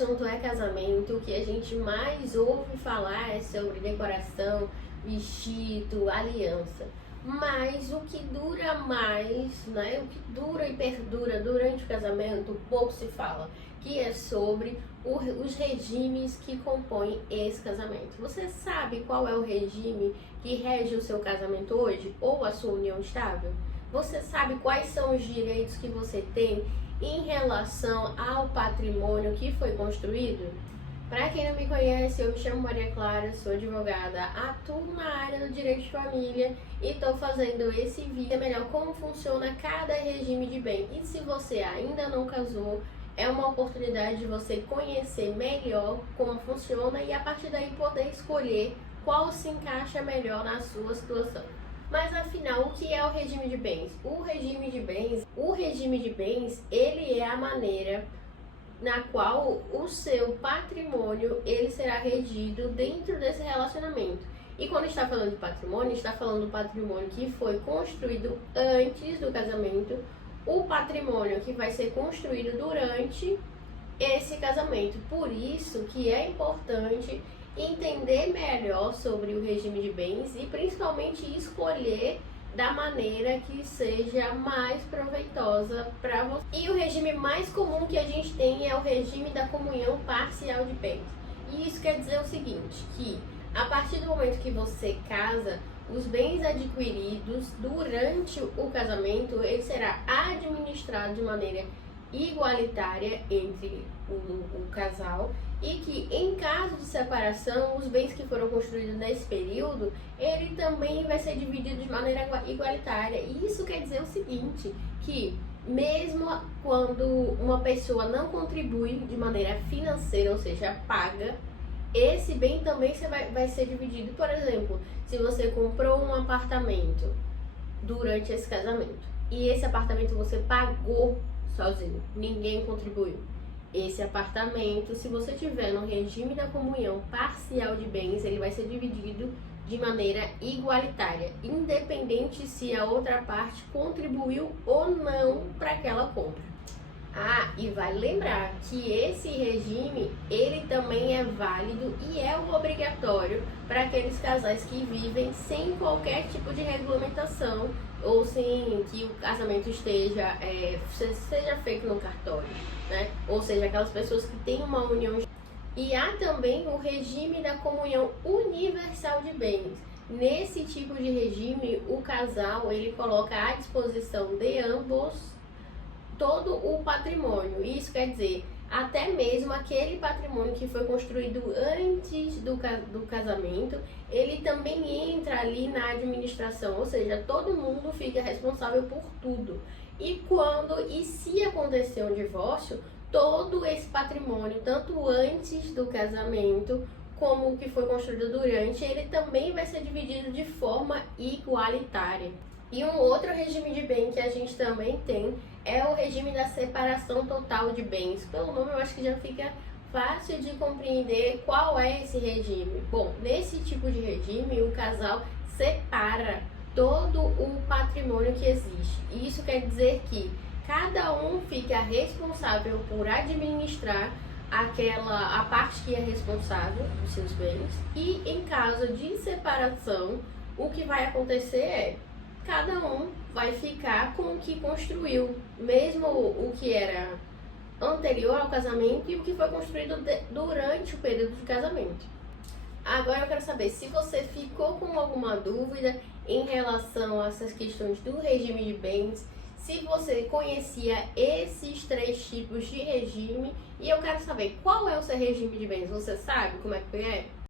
assunto é casamento, o que a gente mais ouve falar é sobre decoração, vestido, aliança. Mas o que dura mais, né? O que dura e perdura durante o casamento, pouco se fala, que é sobre os regimes que compõem esse casamento. Você sabe qual é o regime que rege o seu casamento hoje ou a sua união estável? Você sabe quais são os direitos que você tem em relação ao patrimônio que foi construído? Para quem não me conhece, eu me chamo Maria Clara, sou advogada, atuo na área do direito de família e estou fazendo esse vídeo melhor como funciona cada regime de bem. E se você ainda não casou, é uma oportunidade de você conhecer melhor como funciona e a partir daí poder escolher qual se encaixa melhor na sua situação. Mas afinal, o que é o regime de bens? O regime de bens, ele é a maneira na qual o seu patrimônio ele será regido dentro desse relacionamento. E quando está falando de patrimônio, está falando do patrimônio que foi construído antes do casamento, o patrimônio que vai ser construído durante esse casamento. Por isso que é importante entender melhor sobre o regime de bens e principalmente escolher da maneira que seja mais proveitosa para você. E o regime mais comum que a gente tem é o regime da comunhão parcial de bens. E isso quer dizer o seguinte, que a partir do momento que você casa, os bens adquiridos durante o casamento, ele será administrado de maneira igualitária entre o casal e que em caso de separação, os bens que foram construídos nesse período, ele também vai ser dividido de maneira igualitária. E isso quer dizer o seguinte, que mesmo quando uma pessoa não contribui de maneira financeira, ou seja, paga, esse bem também vai ser dividido. Por exemplo, se você comprou um apartamento durante esse casamento e esse apartamento você pagou sozinho, ninguém contribuiu. Esse apartamento, se você tiver no regime da comunhão parcial de bens, ele vai ser dividido de maneira igualitária, independente se a outra parte contribuiu ou não para aquela compra. Ah, e vale lembrar que esse regime, ele também é válido e é obrigatório para aqueles casais que vivem sem qualquer tipo de regulamentação ou sem que o casamento seja feito no cartório, né? Ou seja, aquelas pessoas que têm uma união. E há também o regime da comunhão universal de bens. Nesse tipo de regime, o casal ele coloca à disposição de ambos todo o patrimônio. Isso quer dizer, até mesmo aquele patrimônio que foi construído antes do casamento, ele também entra ali na administração, ou seja, todo mundo fica responsável por tudo. E se acontecer um divórcio, todo esse patrimônio, tanto antes do casamento como o que foi construído durante, ele também vai ser dividido de forma igualitária. E um outro regime de bem que a gente também tem é o regime da separação total de bens. Pelo nome eu acho que já fica fácil de compreender qual é esse regime. Bom, nesse tipo de regime o casal separa todo o patrimônio que existe. E isso quer dizer que cada um fica responsável por administrar a parte que é responsável dos seus bens. E em caso de separação, o que vai acontecer é cada um vai ficar com o que construiu, mesmo o que era anterior ao casamento e o que foi construído durante o período de casamento. Agora eu quero saber se você ficou com alguma dúvida em relação a essas questões do regime de bens, se você conhecia esses 3 tipos de regime, e eu quero saber qual é o seu regime de bens. Você sabe como é que é?